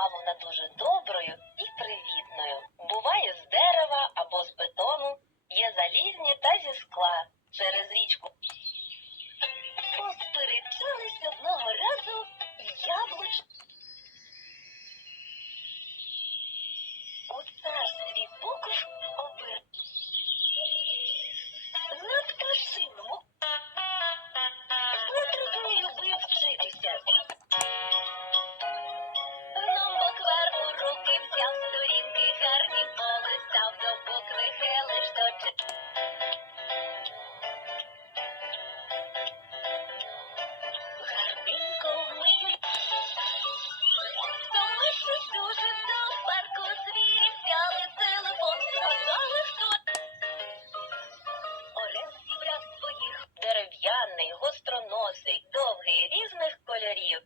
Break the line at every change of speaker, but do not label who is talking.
стала вона дуже доброю і привітною. Буває з дерева або з бетону, є залізні та зі скла через річку. носик довгий різних кольорів.